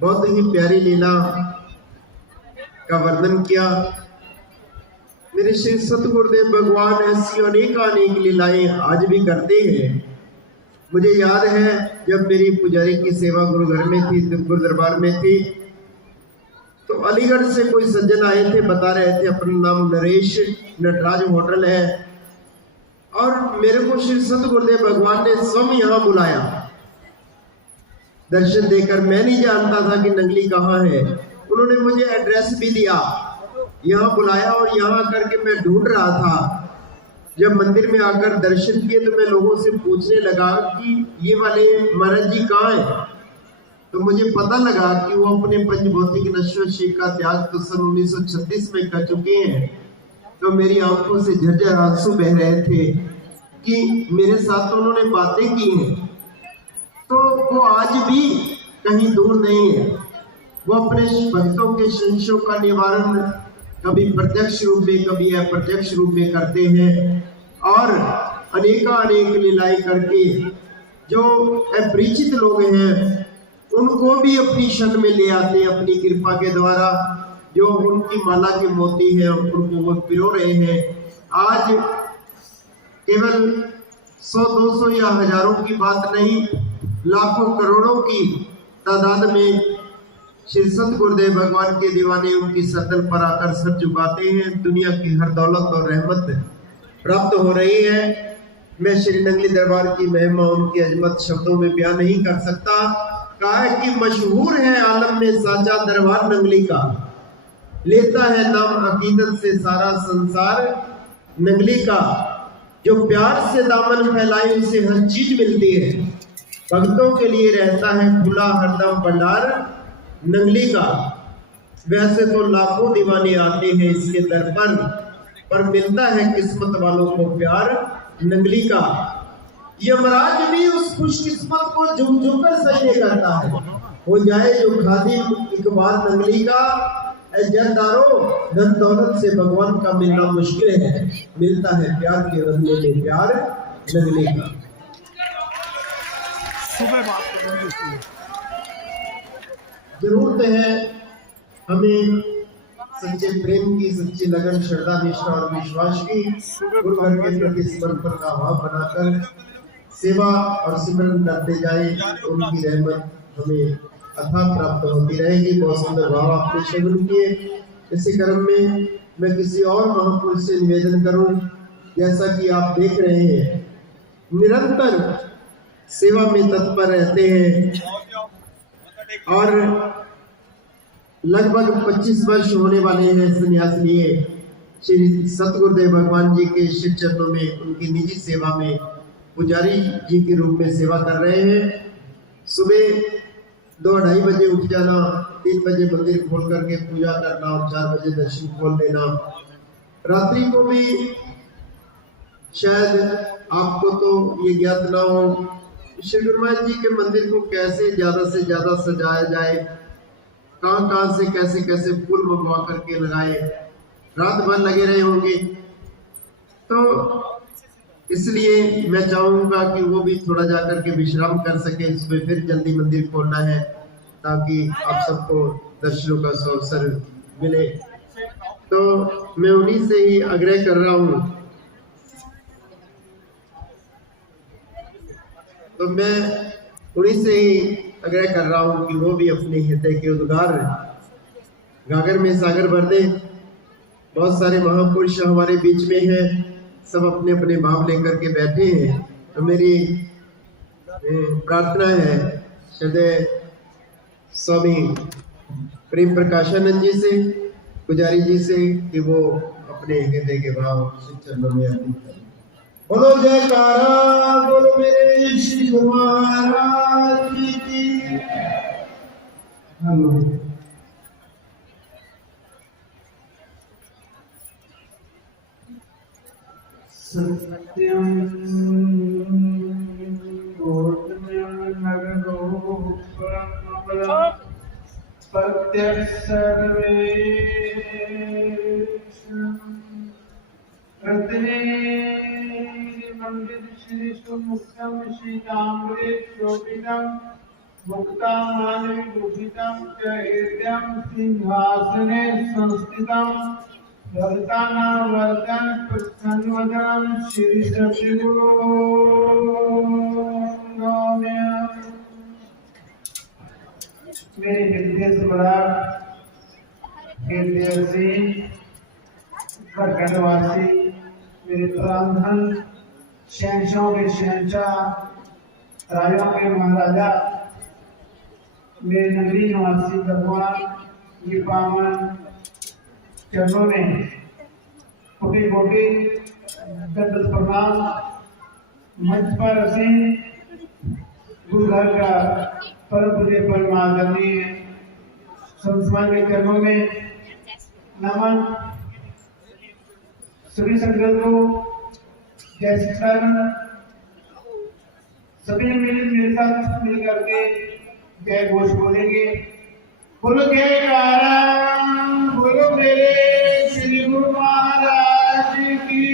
बहुत ही प्यारी लीला का वर्णन किया। मेरे श्री सतगुरुदेव भगवान ऐसी अनेक अनेक लीलाएं आज भी करते हैं। मुझे याद है जब मेरी पुजारी की सेवा गुरु घर में थी, गुरु दरबार में थी, तो अलीगढ़ से कोई सज्जन आए थे, बता रहे थे अपना नाम नरेश, नटराज होटल है, और मेरे को श्री सतगुरुदेव भगवान ने स्वयं यहाँ बुलाया दर्शन देकर। मैं नहीं जानता था कि नंगली कहाँ है। उन्होंने मुझे एड्रेस भी दिया, यहाँ बुलाया, और यहाँ आकर के मैं ढूंढ रहा था। जब मंदिर में आकर दर्शन किए तो मैं लोगों से पूछने लगा कि ये वाले महाराज जी कहाँ हैं। तो मुझे पता लगा कि वो अपने पंचभौतिक नश्वर शरीर का त्याग तो सन 1936 में कर चुके हैं। तो मेरी आंखों से झरझर आंसू बह रहे थे कि मेरे साथ तो उन्होंने बातें की हैं, तो वो आज भी कहीं दूर नहीं है। वो अपने भक्तों के संशयों का निवारण कभी प्रत्यक्ष रूप में कभी अप्रत्यक्ष रूप में करते हैं, और अनेक लीलाएं करके जो अपरिचित लोग हैं उनको भी अपनी शरण में ले आते हैं अपनी कृपा के द्वारा। जो उनकी माला के मोती है उनको वो पिरो रहे हैं। आज केवल 100-200 या हजारों की बात नहीं, लाखों करोड़ों की तादाद में श्री सत गुरुदेव भगवान के दीवाने उनकी सतल पर आकर सर झुकाते हैं। दुनिया की हर दौलत और रहमत प्राप्त हो रही है। मैं श्री नंगली दरबार की महिमा, उनकी अजमत शब्दों में बयान नहीं कर सकता। कहा है कि मशहूर है आलम में साचा दरबार नंगली का, लेता है नाम अकीदत से सारा संसार नंगली का। जो प्यार से दामन फैलाए उसे हर चीज मिलती है, भक्तों के लिए रहता है खुला हरदम भंडार नंगली का। वैसे तो लाखों दीवाने आते हैं इसके दर पर मिलता है किस्मत वालों को प्यार नंगली का। यमराज भी उस खुशकिस्मत को झुक झुक कर सजदे करता है। हो जाए जो खादिम एक बार नंगली का, जरदारो धन दौलत से भगवान का मिलना मुश्किल है, मिलता है प्यार के बदले में प्यार नंगली का। जरूरत है हमें सच्चे प्रेम की, सच्ची लगन, श्रद्धा, निष्ठा और विश्वास की, गुरु घर के प्रति समर्पण का भाव बनाकर सेवा और सिमरन करते जाए, उनकी रहमत हमें अथाह प्राप्त होती रहेगी। बहुत सुंदर भाव आपने श्रवण किए। इसी क्रम में मैं किसी और महापुरुष से निवेदन करूं, जैसा कि आप देख रहे हैं निरंतर सेवा में तत्पर रहते हैं, और लगभग 25 वर्ष होने वाले हैं संन्यास लिए। श्री सतगुरुदेव भगवान जी के शिव चरणों में उनकी निजी सेवा में पुजारी जी के रूप में सेवा कर रहे हैं। सुबह 2-2:30 बजे उठ जाना, 3 बजे मंदिर खोल करके पूजा करना और 4 बजे दर्शन खोल देना। रात्रि को भी शायद आपको तो ये ज्ञात ना हो, श्री गुरु महाराज जी के मंदिर को कैसे ज्यादा से ज्यादा सजाया जाए, कहां से कैसे कैसे फूल मंगवा करके लगाए, रात भर लगे रहे होंगे। तो इसलिए मैं चाहूंगा कि वो भी थोड़ा जाकर के विश्राम कर सके। सुबह फिर जल्दी मंदिर खोलना है ताकि आप सबको दर्शनों का अवसर मिले। तो मैं उन्हीं से ही आग्रह कर रहा हूँ, तो मैं उन्हीं से ही आग्रह कर रहा हूँ कि वो भी अपने हृदय के उद्गार गागर में सागर भर दे। बहुत सारे महापुरुष हमारे बीच में हैं, सब अपने अपने भाव लेकर के बैठे हैं। तो मेरी प्रार्थना है श्रद्धेय स्वामी प्रेम प्रकाशानंद जी से, पुजारी जी से, कि वो अपने हृदय के भाव शिव चरणों में अर्पित करें। बोलो जयकारा, बोलो मेरे श्री गुरु महाराज की। हेलो। सत्यम प्रत्यक्ष मंदिर श्री सुमुखम श्री ताम्रे शोभितम मुक्तां मानविभूषितं च हृदयं सिंहासने संस्थितं भक्तानां वरदं प्रसन्नवदनं श्री सद्गुरु मेरे हृदय से बड़ा हृदय से खड़गड़वासी मेरे प्राणधन शहंशाहों के शहंशाह राजाओं के महाराजा मेरे नगरी निवासी भगवान ये पावन चरणों में कोटि कोटि दंडवत प्रणाम। मंच पर असी गुरु घर का परम पूज्य परम आदरणीय संस्थान के चरणों में नमन। सभी संगत को जय श्री कृष्ण। सभी मेरे साथ मिल करके जय घोष बोलेंगे। बोलो जयकारा, बोलो मेरे श्री गुरु महाराज की,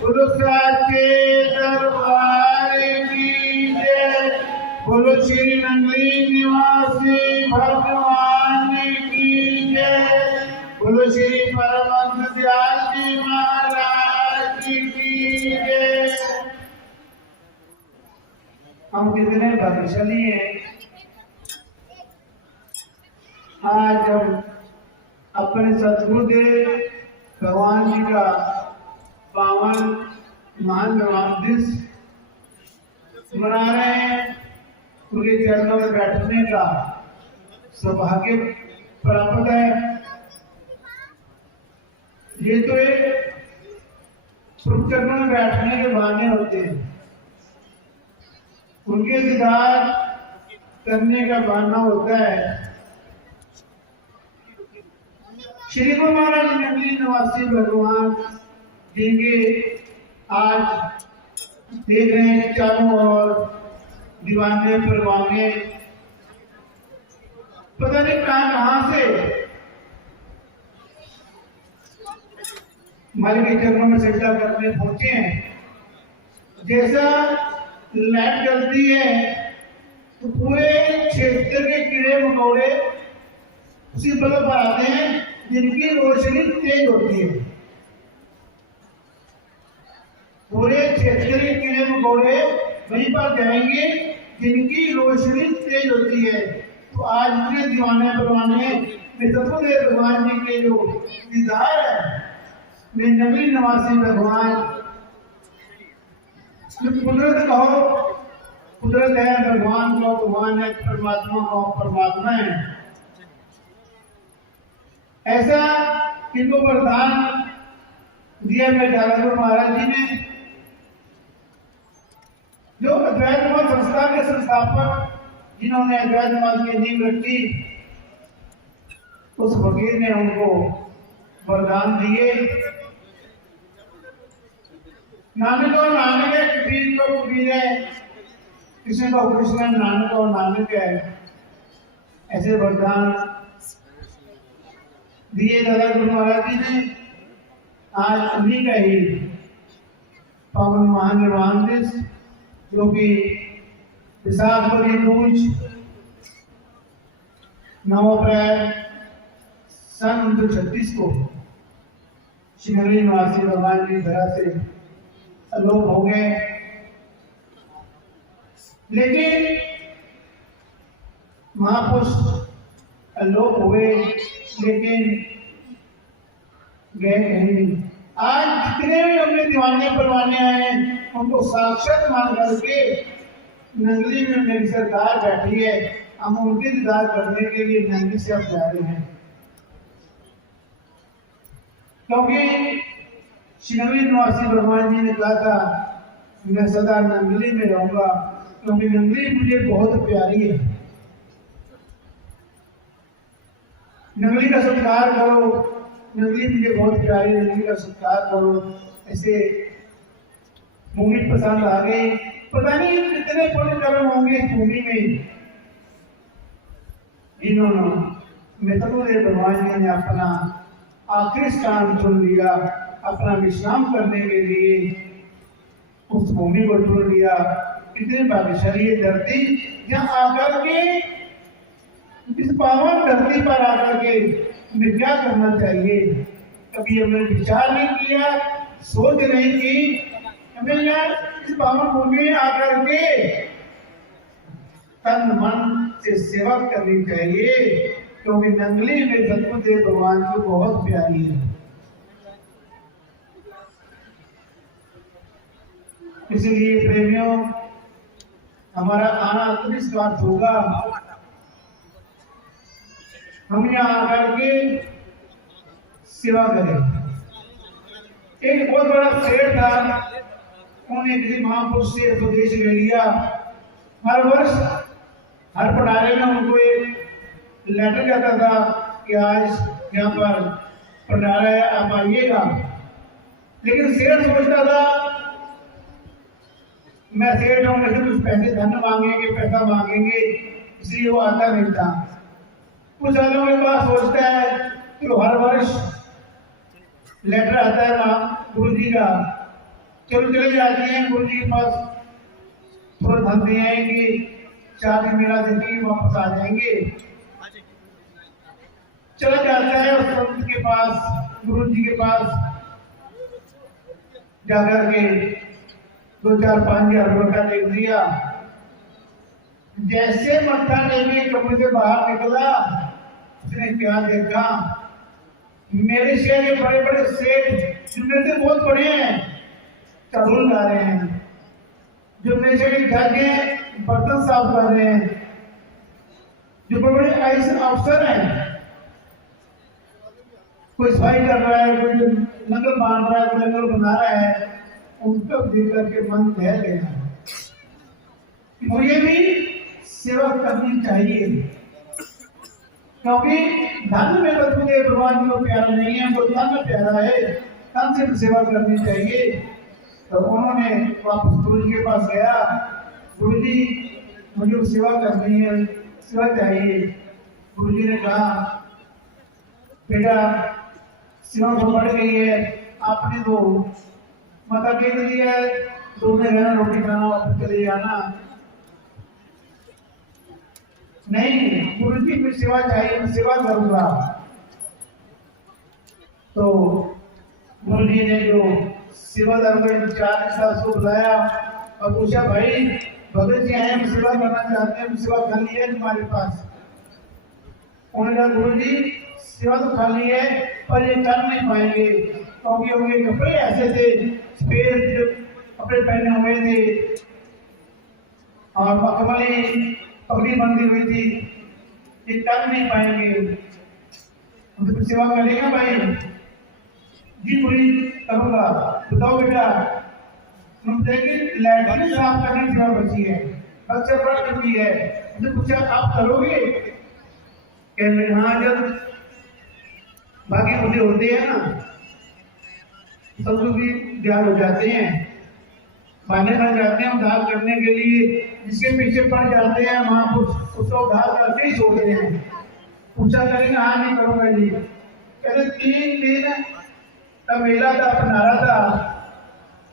बोलो साचे दरबार की जय, बोलो श्री नगरी निवासी भगवान की जय, बोलो श्री परमहंस दयाल जी महाराज की जय। हम कितने भाग्यशाली हैं, आज हम अपने सतगुरुदेव भगवान जी का पावन महान जन्मदिन मना रहे हैं। उनके चरणों में बैठने का सौभाग्य प्राप्त है। ये तो एक चरणों में बैठने के बहाने होते हैं, उनके दीदार करने का बहाना होता है। श्री गुरु महाराज नगरी निवासी भगवान जी के आज देख रहे हैं चारों ओर दीवाने परवाने, पता नहीं कहां से मालिक के चरणों में सजदा करने पहुंचे हैं। जैसा लाइट जलती है तो पूरे क्षेत्र के कीड़े मकोड़े उसी बल्ब पर आते हैं जिनकी रोशनी तेज होती है। पूरे क्षेत्र के कीड़े मकोड़े वहीं पर जाएंगे जिनकी रोशनी तेज होती है। तो आज के दीवाने परवाने सतगुरुदेव भगवान जी के जो दीदार है, वे नगरी निवासी भगवान कुदरत कहो, कुदरत है, भगवान को भगवान है, परमात्मा को परमात्मा है। ऐसा इनको वरदान दिया मेरे जागरूक महाराज जी ने, जो अद्वैत मत संस्था के संस्थापक जिन्होंने अद्वैत मत की नींव रखी, उस फकीर ने उनको वरदान दिए। नानक और नानक है, कबीर को कबीर है, कृष्ण को कृष्ण है, नानक और नानक है। ऐसे वरदान दिए दादा गुरु महाराज जी ने। आज उन्हीं का ही पावन महान निर्वाण दिवस, जो कि विशाख बदी दूज 9 अप्रैल सन 1936 को श्री नगरी निवासी भगवान जी धरा से अलोप हो गए। लेकिन महापुरुष अलोप हुए, लेकिन गए कहीं नहीं। आज जितने भी अपने दीवाने परवाने आए उनको साक्षात मान करके नगरी में मेरी सरकार बैठी है, हम उनके दीदार करने के लिए नगरी से अब जा रहे हैं। क्योंकि श्री नगरी निवासी भगवान जी ने कहा था मैं सदा नगरी में रहूंगा, क्योंकि नगरी मुझे बहुत प्यारी है। नगरी का सत्कार करो, नगरी मुझे बहुत प्यारी, नगरी का सत्कार करो। ऐसे भूमि पसंद आ गई, पता नहीं कितने पुण्य कर्म होंगे इस भूमि में। इन्होंने सतगुरुदेव भगवान जी ने अपना आखिरी स्थान चुन लिया, अपना विश्राम करने के लिए उस भूमि को चुन लिया। कितनी भाग्यशाली ये धरती यहाँ आकर के, इस पावन धरती पर आकर के हमें क्या करना चाहिए। कभी हमने विचार नहीं किया, सोच नहीं की, हमें यार इस पावन भूमि में आकर के तन मन से सेवा करनी चाहिए, क्योंकि नंगली में सतगुरुदेव भगवान की बहुत प्यारी है। इसलिए प्रेमियों, हमारा आना अतिस्वार्थ होगा। हम यहाँ आकर के सेवा करें। एक बहुत बड़ा शेर था, उन्होंने किसी महापुरुष से उपदेश ले लिया। हर वर्ष हर पटारे में उनको एक लेटर जाता था कि आज यहाँ पर पटारा है, आप आइएगा। लेकिन शेर सोचता था मैं सेठ हूँ, लेकिन कुछ पैसे धन मांगेंगे, पैसा मांगेंगे, इसलिए वो आता नहीं था। कुछ सालों के बाद सोचता है कि हर वर्ष लेटर आता है वहाँ गुरु जी का, चलो चले जाते हैं गुरु जी के पास, थोड़ा धन दे आएंगे, 4 दिन मेला देखेंगे, वापस आ जाएंगे। चला जाता है उस संत के पास, गुरु जी के पास जाकर के 2-4-5 हज़ार का दे दिया। जैसे मत्था लेके कमरे से बाहर निकला, उसने क्या देखा, मेरे शहर के बड़े बड़े सेठ जिनमें से बहुत बड़े हैं चावल ला रहे हैं, जो मेरे शहर के घर के बर्तन साफ कर रहे हैं, जो बड़े बड़े ऐसे अफसर हैं, कोई सफाई कर रहा है, कोई लंगर बांध रहा है, कोई लंगर बना रहा है, उनको देख करके मन बह गया। मुझे भी सेवा करनी चाहिए, क्योंकि धन में सतगुरुदेव भगवान जी को प्यारा नहीं है, वो तन में प्यारा है, तन से सेवा करनी चाहिए। तो उन्होंने वापस गुरु जी के पास गया, गुरु जी मुझे सेवा करनी है, सेवा चाहिए। गुरु जी ने कहा बेटा सेवा तो बढ़ गई है, आपने तो माता टेक दिया है, तुमने रहना, रोटी खाना, वापस चले जाना। नहीं, गुरु जी की सेवा चाहिए, मैं सेवा करूंगा। तो गुरु जी ने जो सेवादार को 4 साल को बुलाया और पूछा, भाई भगत जी आए, हम सेवा करना चाहते हैं, हम सेवा कर ली है तुम्हारे पास। उन्होंने कहा गुरु जी सेवा तो खाली है, पर ये कर नहीं पाएंगे, क्योंकि उनके कपड़े ऐसे थे, सफेद कपड़े पहने हुए थे और मखमली पगड़ी बंधी हुई थी, ये कर नहीं पाएंगे। उनसे सेवा करेगा भाई? जी पूरी करूंगा। बताओ बेटा, हम देखेंगे लैट्रिन साफ करने की सेवा बची है, बच्चा पढ़ चुकी है, उनसे पूछा आप करोगे? कहने हाँ, जब बाकी मुद्दे होते हैं ना, सब लोग भी ध्यान हो जाते हैं, बहाने बन जाते हैं उद्धार करने के लिए, जिसके पीछे पड़ जाते हैं वहां उसको उद्धार करते ही छोड़ते हैं। पूछा करेंगे हाँ नहीं करूंगा जी। कहते 3 दिन का मेला था, पनारा था,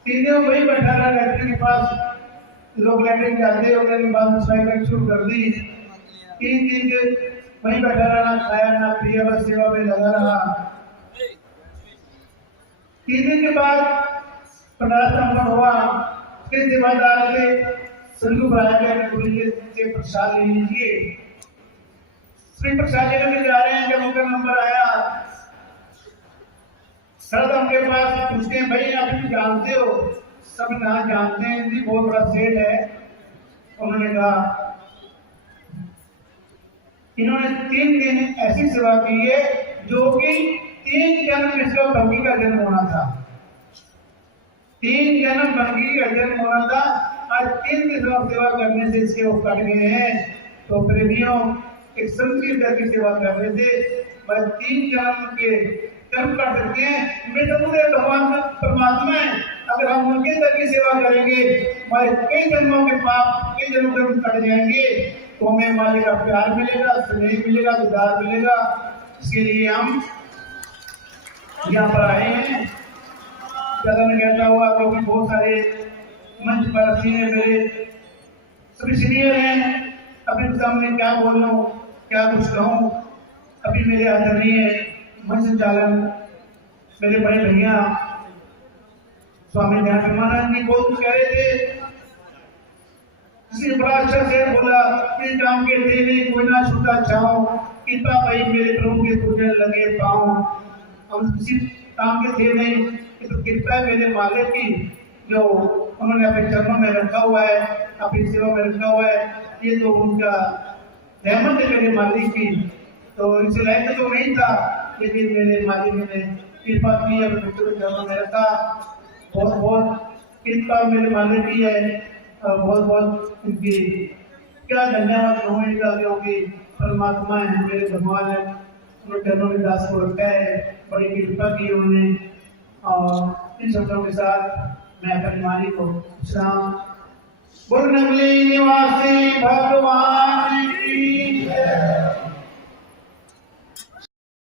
3 दिन वही बैठा रहा लैट्रिन के पास, लोग लैट्रिन जाते होने के बाद सफाई शुरू कर दी। 3 दिन वहीं बैठा रहा, ना खाया ना पिया, बस सेवा में लगा रहा। 3 दिन के बाद पनारा संपन्न हुआ, उसके सेवादार थे संधु बनाया गया, गुरु जी से प्रसाद ले लीजिए। श्री प्रसाद लेने में जा रहे हैं, जब उनका नंबर आया, सर उनके पास पूछते हैं भाई आप भी जानते हो? सब कहा जानते हैं जी, बहुत बड़ा सेठ है। उन्होंने कहा इन्होंने 3 दिन ऐसी सेवा की है जो कि 3 जन्म इसका भंगी का जन्म होना था, 3 जन्म भंगी का जन्म होना था, आज 3 दिन सेवा करने से इसके वो कट गए हैं। तो प्रेमियों, एक संकीर्तन की सेवा कर रहे थे, बस 3 जन्म के कर्म कर सकते हैं। मैं तो भगवान परमात्मा है, अगर हम उनके दर की सेवा करेंगे, हमारे कई जन्मों के पाप, कई जन्मों के कट जाएंगे, तो हमें मालिक का प्यार मिलेगा, स्नेह मिलेगा, दीदार मिलेगा। इसके लिए हम यहाँ पर आए हैं। ज्यादा मैं कहता हुआ, क्योंकि बहुत सारे मंच पर सीने मेरे सभी सीनियर हैं, अपने सामने क्या बोलूं, क्या कुछ कहूं। अभी मेरे आदरणीय मंच संचालन मेरे बड़े भैया स्वामी दयानंद महाराज जी बहुत कुछ कह रहे थे। किसी बड़ा अच्छा से बोला कि काम के तेरे कोई ना छूटा चाहो, कृपा भाई मेरे प्रभु के पूजन लगे पाऊं। हम किसी काम के थे नहीं, तो कृपा मेरे मालिक की जो उन्होंने अपने चरणों में रखा हुआ है, अपनी सेवा में रखा हुआ है। ये तो उनका रहमत है मेरे मालिक की। तो इस लायक तो नहीं था, लेकिन मेरे मालिक ने कृपा की, अपने पुत्र के चरणों में रखा। बहुत बहुत कृपा मेरे मालिक की है, और बहुत बहुत उनकी क्या धन्यवाद कहूँगा, क्योंकि परमात्मा है, मेरे भगवान है, उन्होंने चरणों में दास को रखा है, बड़ी कृपा की उन्होंने। और इन शब्दों के साथ मैं अपनी वाणी को विश्राम। बोल नगली निवासी भगवान